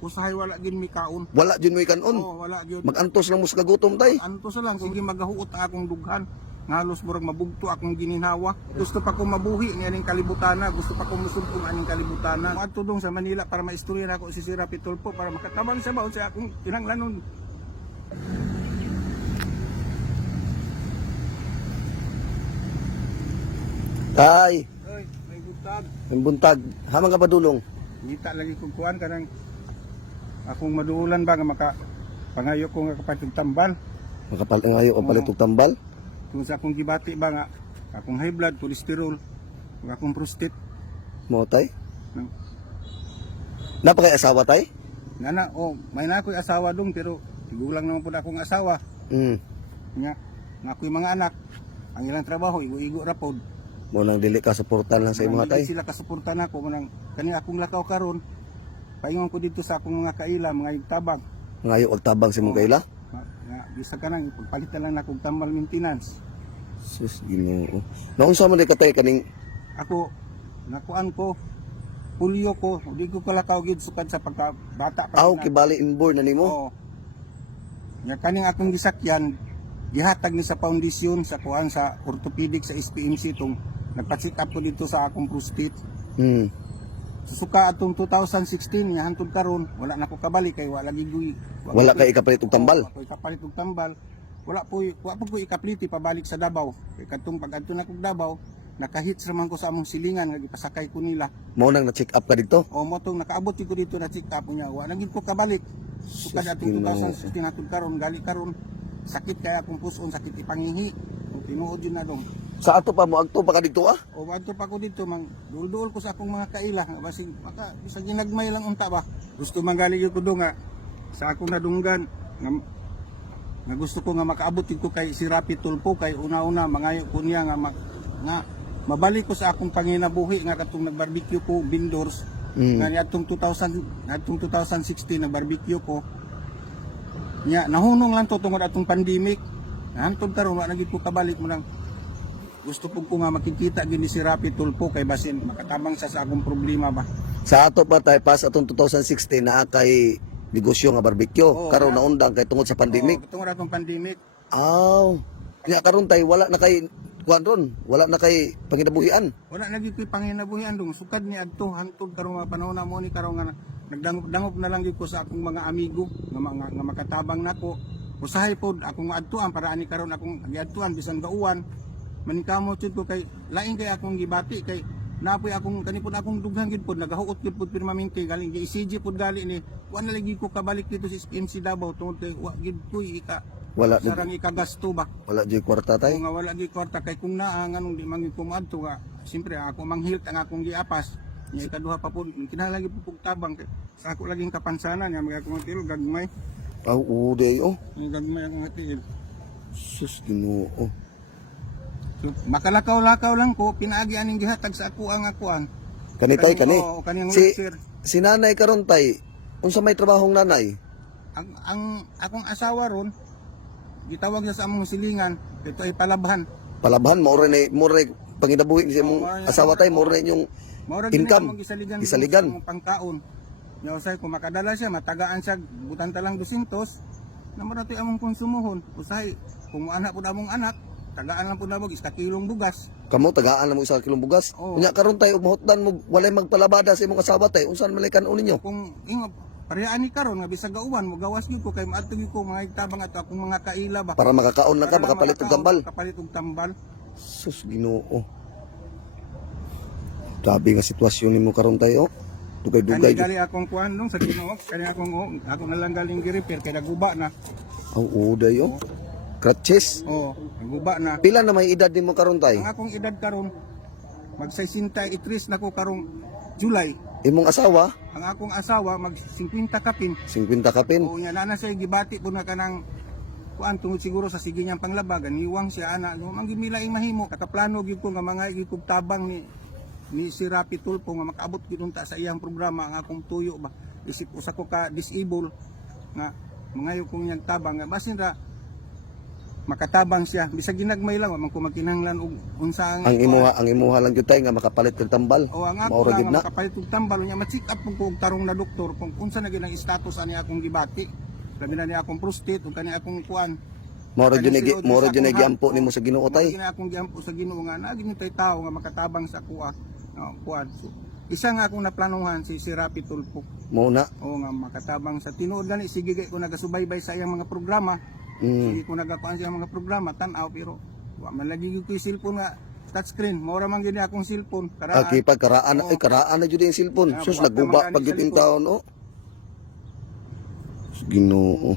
usahay wala gid mi kaon. Wala jud mo ikanon. Oo, wala gyud. Magantos lang mo sa kagutom tay. Antos lang sige magahuot ang akong dughan. Ngalos murag mabugto akong gininhawa. Gusto pa ko mabuhi ni aning kalibutana, gusto pa ko musugtong aning kalibutana. Adto dong sa Manila para maistorya nako si Sir Rapi Tulfo para makatabang sa baon sa akong kinahanglanon. Tay, Oy, may butag. ang buntag. Hamang ka padulong. Ngita lagi kong kuhan kanang akong maduulan ba nga maka pangayo ko nga kapatid tambal. Makapal ngayo o palit og tambal. Kung sa akong gibati ba nga akong high blood, cholesterol, ug akong prostate. Mo tay. Nang- Napakay asawa tay? Nana, may na ako'y asawa dong pero tigulang naman po na akong asawa. Nga ako'y mga anak. Ang ilang trabaho, igo-igo rapod. Mo nang dili ka suportan lang sa imong tay. Sila kasuportan ako manang kani akong lakaw karon. Paingon ko dito sa akong mga kaila, mga igtabang. Ngayo og tabang sa imong kaila. Nga bisa ka nang pagpalit na lang na akong tambal maintenance. Sus Ginoo. Naunsa man di ka tay kaning Ako nakuan ko pulyo ko, di ko kalakaw gid sukad sa pagkabata pa. aw na- kibali inborn na nimo? Oo. Nga kaning akong gisakyan, gihatag ni sa foundation sa kuan sa orthopedic sa SPMC tong nagpa-check up ko dito sa akong prostate. Hmm. Suka atong 2016 nga hantod karon wala na ko kabalik kay wala gigoy. Wala kay ikapalit og tambal. Ako ikapalit og tambal. Wala po ikapliti pabalik sa Davao. Kay kadtong pag-adto na kog Davao, nakahits raman ko sa among silingan nga gipasakay ko nila. Mo nang na-check up ka dito. O mo tong nakaabot ko dito na check up niya. Wala gid ko kabalik. Suka atong 2016 hantod karon gali karon sakit kaya akong puson, sakit ipangihi. O tinuod yun na dong. Sa ato pa mo agto pa ka dito ah. O adto pa ko dito mang dul-dul ko sa akong mga kaila nga basig maka bisag ginagmay lang unta ba. Gusto manggali ko do nga sa akong nadunggan nga gusto ko nga makaabot ko kay si Rapi Tulfo kay una-una mangayo ko niya nga mabalik ko sa akong panginabuhi nga katong nagbarbecue ko vendors nga ni atong 2016 nagbarbecue ko nya nahunong lang to tungod atong pandemic hantod karon wa na gid ko kabalik mo lang gusto ko nga makikita gid ni si Rapi Tulfo kay basin makatabang sa akong problema ba. Sa ato pa tay pas atong 2016 naa kay negosyo nga barbecue. Oo, Karon wala. naundang kay tungod sa pandemic. Oo, tungod atong pandemic. Aw. Nya karon tay wala na kay kuan ron, wala na kay panginabuhian. Wala na gid ko'y panginabuhian dong sukad ni adto hantod karon nga panahon na mo ni karon nga nagdangop na lang gid ko sa akong mga amigo nga makatabang nako. Usahay pod akong adtuan para ani karon akong giadtuan bisan gauwan. Manikamo jud ko kay lain kay akong gibati kay napoy akong kanipod akong dughan gid pod nagahuot gid pod permanente galing gi ECG pod gali ni wa na lagi ko kabalik dito sa SPMC Davao tungod kay wa gid ko Wala sarang ikagasto ba. wala jud kwarta tay. Kung nga wala gi kwarta kay kung naa nganong di man kumadto nga siyempre ako manghilt ang akong giapas nya ikaduha pa pud kinahanglan gyud pug tabang kay sa ako laging kapansanan nga mga kumatil gagmay Aw uday oh. ang gagmay ang atil Sus Ginoo. so, makalakaw-lakaw lang ko pinaagi aning gihatag sa ako ang akuan Kani tay kani. oo, kaniyang Si sir si nanay karon tay. Unsa may trabahong nanay? ang akong asawa ron gitawag niya sa among silingan ito ay palabhan Palabhan mo rin panginabuhi sa imong asawa tay mo rin yung Maura income, gisaligan gisaligan. sa among pangkaon. Nya usay kung makadala siya matagaan siya butan ta lang 200 naman nato among konsumuhon. Usay kung anak pud among anak tagaan lang pud nabog isa kilong bugas. kamo tagaan na mo 1 kilong bugas. Oo. Unya karon tay mahutdan mo walay magpalabada sa imong asawa tay. Unsan man kan ninyo? Kung ingo parehaan ni karon nga bisag gauwan mo gawas gyud ko kay maadto gyud ko mga tabang ato akong mga kaila ba. Para makakaon na ka, Para makapalit og tambal. Kapalit og tambal. Sus Ginoo. Grabe nga sitwasyon nimo karon tayo. Dugay-dugay. Kani gali akong kuan nung sa Ginoo kani ako na lang galing gi-repair kay naguba na. Ang uday yo. Crutches. Oh, naguba na. Pila na may edad nimo karon tay? Ang akong edad karon mag 63 na ko karong July. Imong asawa Ang akong asawa mag 50 kapin. 50 kapin. O nya nana siya gibati po na kanang kuan tungod siguro sa sige niyang panglaba ganiwang siya ana mang gimilaing mahimo kataplano gyud ko nga mga gyud tabang ni si Rapi Tulfo nga makaabot gyud unta sa iyang programa ang akong tuyo ba isip usa ko ka disable nga mangayo kong niyang tabang nga basin ra makatabang siya bisag ginagmay lang wa man ko makinahanglan og unsa Ang imuha lang gyud tay nga makapalit og tambal. o ang Mao ako ra lang gyud nga na. makapalit og tambal nya ma-check up ko og tarong na doktor kung unsa na gyud ang status ani akong gibati. Labi na ni akong prostate ug kani akong kuan. Mao ra gyud giampo nimo sa Ginoo tay. Kini akong giampo sa Ginoo nga na gini tay tawo nga makatabang sa kuha. Kuan. So, isa nga akong naplanuhan si Rapi Tulfo. Mao na. O nga makatabang sa tinuod gani sige gay ko nagasubaybay sa iyang mga programa. Sige ko nagakuan sa iyang mga programa tan-aw pero wa man lagi gyud ko yung cellphone nga touchscreen. Mao ra man gyud akong cellphone. Aki pag karaan ay karaan na jud yung cellphone. Sus nagguba pag gyud in taon oh. Ginoo.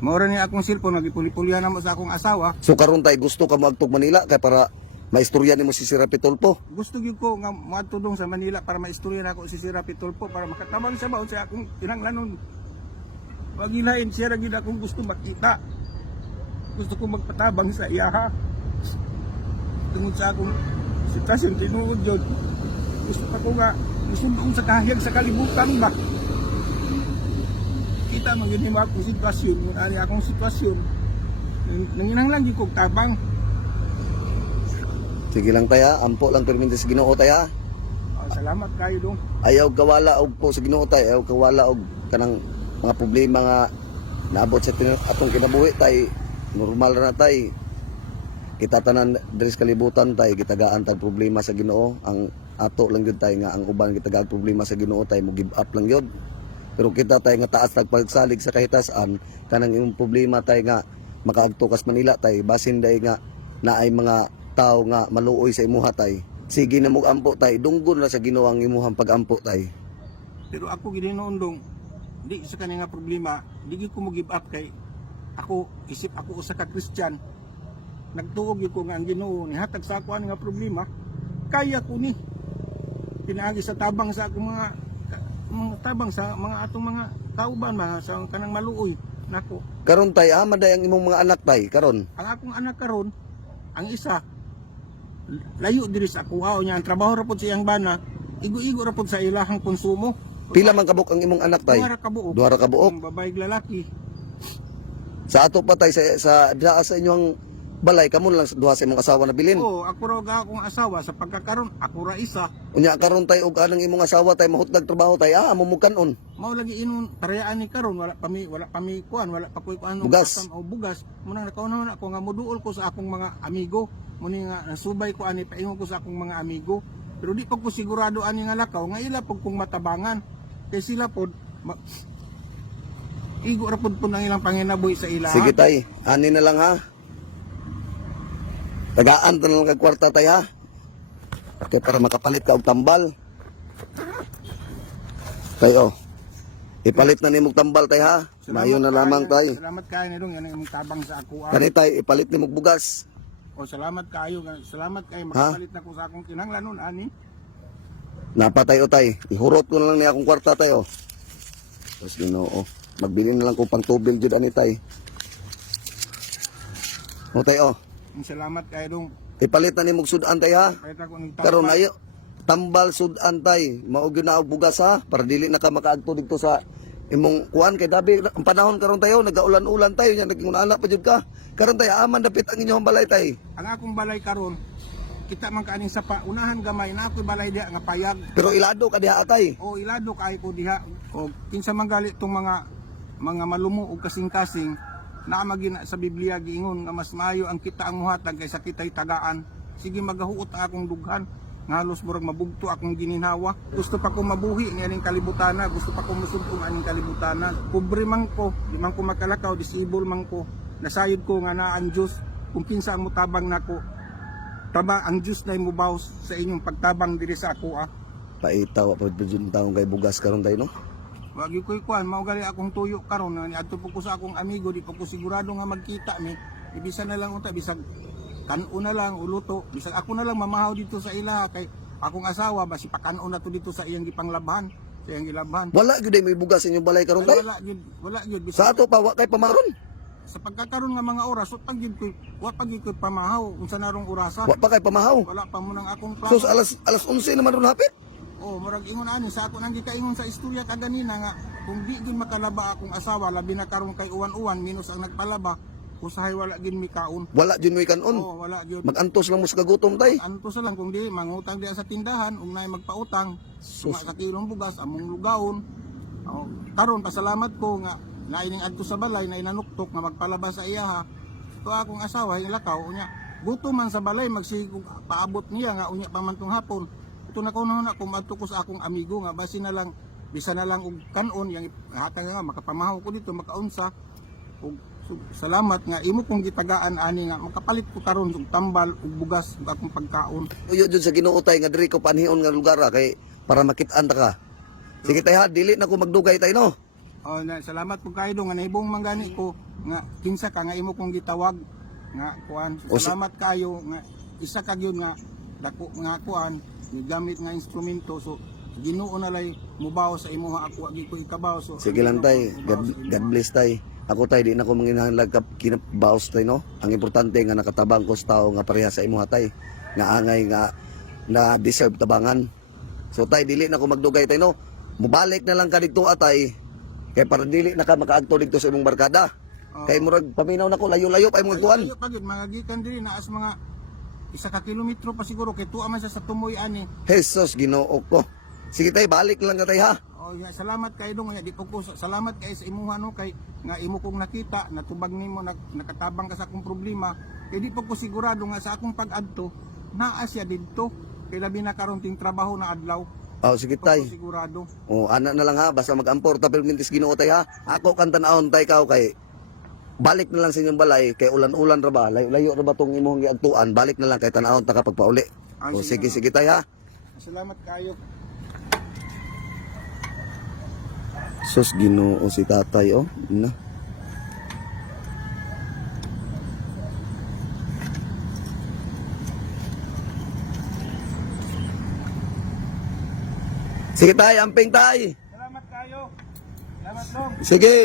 Mao ra ni akong cellphone nagipuli-pulihan namo sa akong asawa. So karon tay gusto ka moadtog Manila kay para maistorya nimo si Rapi Tulfo. Gusto gyud ko nga moadto dong sa Manila para maistorya nako si Rapi Tulfo para makatabang siya ba sa akong kinahanglanon. Wag ilain siya ra gyud akong gusto makita. Gusto ko magpatabang sa iya ha. Tungod sa akong sitwasyon tinuod yun. Gusto pa ko nga isundong sa kahiyag sa kalibutan ba. Kita mo yun yung akong sitwasyon, yung ari akong sitwasyon. Nanginahanglan gyud kog tabang. Sige lang tay ha, ampo lang perminti sa Ginoo tay ha. Salamat kayo dong. Ayaw kawala og po sa Ginoo tay, ayaw kawala og kanang mga problema nga naabot sa atong kinabuhi tay. Normal ra na tay. Kita tanan diri sa kalibutan tay gitagaan tag problema sa Ginoo. Ang ato lang gyud tay nga ang uban gitagaag problema sa Ginoo tay mo give up lang gyud. Pero kita tay nga taas tag pagsalig sa kahitasan kanang imong problema tay nga makaagto kas Manila tay basin day nga naay mga tao nga maluoy sa imuha tay. Sige na mo ampo tay, dunggon na sa Ginoo ang imuhang pagampo tay. Pero ako ginoon dong, di sa kanina problema, di gyud ko mo give up kay ako isip ako usa ka Christian. Nagtuog gyud ko nga ang Ginoo ni hatag sa ako nga problema. Kaya ko ni. Pinaagi sa tabang sa akong mga tabang sa mga atong mga kauban mga sa kanang maluoy nako. Karon tay maday ang imong mga anak tay karon. Ang akong anak karon, ang isa layo diri sa kuha niya ang trabaho ra pud sa iyang bana, igo-igo ra pud sa ilahang konsumo. Pila man kabuk ang imong anak tay? Duha ra kabuok. Ang babae ug lalaki. Sa ato pa tay sa inyong balay kamo lang duha sa imong asawa na bilin. Oo, ako ra akong asawa sa pagkakaron ako ra isa. Unya karon tay og anang imong asawa tay mahutdag trabaho tay amo mukanon. Mao lagi inon parehaan ni karon wala pa mi kuan wala pa koy kuan Bugas. o bugas. Muna nakauna na ako nga moduol ko sa akong mga amigo. Muni nga nasubay ko ani paingon ko sa akong mga amigo. Pero di pa ko sigurado ani nga lakaw nga ila pud kong matabangan. Kay sila pod igo ra pud nang ilang panginabuhi sa ila. Sige tay, ani na lang ha. Tagaan ta lang kag kwarta tay ha. Kay para makapalit ka og tambal. Tay oh. Ipalit na nimog tambal tay ha. Mayo na lamang tay. Salamat kayo ni dong yan ang imong tabang sa ako. Kani tay ipalit nimog bugas. O salamat kayo, salamat kayo makapalit na ko sa akong kinahanglanon ani. Napatay o tay. Ihurot ko na lang niya akong kwarta tay oh. Tapos Ginoo. Magbili na lang ko pang tubil jud ani tay. O tay oh. Salamat kayo dong. Ipalit na nimog sudan tay ha. Palit ako ng Karon ayo tambal sudan tay. Mao gyud na og bugas ha para dili na ka makaadto dito sa imong kuan kay dabi ang panahon karon tayo nagaulan-ulan tayo nya naginguna pa jud ka. Karon tay aman dapit ang inyong balay tay. Ang akong balay karon kita man kaaning sapa unahan gamay na ako'y balay diha nga payag. Pero ilado ka diha tay. O ilado kay ko diha. O kinsa man gali tong mga malumo ug kasing-kasing na magina sa Biblia giingon nga mas maayo ang kita ang muhatag kaysa kita'y tagaan. Sige magahuot ang akong dughan. Ngalos murag mabugto akong gininhawa. Gusto pa ko mabuhi ng aning kalibutana, gusto pa ko musugtong aning kalibutana. Pobre man ko, di man ko makalakaw, disable man ko. Nasayod ko nga na ang Diyos, kung kinsa ang mutabang nako. Taba ang Diyos na imubaw sa inyong pagtabang diri sa ako Paitaw pa jud taong kay bugas karon tay no. Wag koy kuan, mao gali akong tuyo karon nga adto po ko sa akong amigo, di pa ko sigurado nga magkita mi. Ibisan na lang unta bisag kanon na lang uluto, bisag ako na lang mamahaw dito sa ila kay akong asawa basi pakanon na to dito sa iyang gipanglabhan, sa iyang gilabhan. Wala gyud may bugas sa inyong balay karon tay. Wala gyud bisag Sa ato pa wa kay pamaron. sa pagkakaroon nga mga oras, pag gyud koy wa pag gyud koy pamahaw unsa narong orasan. Wa pa kay pamahaw. Wala pa mo nang akong plano. Sus alas 11 naman ron hapit. Oh, murag ingon ani sa ako nang gikaingon sa istorya kaganina nga kung di gyud makalaba akong asawa labi na karon kay uwan-uwan minus ang nagpalaba usahay wala gid mi kaon. Wala jud mo'y kanon. Oo, wala gyud. Magantos lang mo sa kagutom tay. Anto sa lang kung di mangutang diya sa tindahan ug nay magpautang. Sus. Nga sa kilong bugas among lugaon. Oh, karon pasalamat ko nga naining adto sa balay na inanuktok nga magpalabas sa iya ha. To akong asawa hilakaw unya. Gutom man sa balay magsigog paabot niya nga unya pamantong hapon. Ito na kuno na kumadto ko sa akong amigo nga basi na lang bisa na lang og kanon yang hatag nga makapamahaw ko dito makaunsa. Ug salamat nga imo kong gitagaan ani nga makapalit ko karon og tambal ug bugas ug akong pagkaon. Uyo jud sa Ginoo tay nga diri ko panhion nga lugar kay para makit-an ta ka. Sige tay ha, dili na ko magdugay tay no. Oh, salamat po kayo nga naibong manggani ko nga kinsa ka nga imo kong gitawag nga kuan. Salamat kayo nga isa ka gyud nga dako nga kuan ni gamit nga instrumento so Ginoo na lay mubaw sa imo nga ako agi ko ikabaw so. Sige lang tay. God bless tay. Ako tay di na ko manginahanglag ka kinabaos tay no. Ang importante nga nakatabang ko sa tao nga pareha sa imo tay. Nga angay nga na deserve tabangan. So tay dili na ko magdugay tay no. Mubalik na lang ka dito atay. Kay para dili na ka makaagto dito sa imong barkada. Kay murag paminaw na ko layo-layo pa imong tuan. Layo pagid magagikan diri na as mga 1 ka kilometro pa siguro kay tuwa man sa tumoy ani. Jesus Ginoo ko. Sige tay balik lang ka tay ha. Oh, ya, salamat kay dong di po ko salamat kay sa imuha no kay nga imo kong nakita natubag nimo nakatabang ka sa akong problema kay di po ko sigurado nga sa akong pag-adto naa siya didto kay labi na karon ting trabaho na adlaw. Oh sige Di po ko tay. sigurado. Oh ana na lang ha basta mag-ampor ta permintis Ginoo tay ha. Ako kan tan-aon tay kaw kay balik na lang sa inyong balay kay ulan-ulan ra ba layo ra ba tong imong giagtuan balik na lang kay tan-aon ta kapag pauli. Oh sige sige tay ha. Salamat kayo. Sus Ginoo si tatay oh. Na. Sige tay, amping tay. Salamat kayo. Salamat dong. Sige.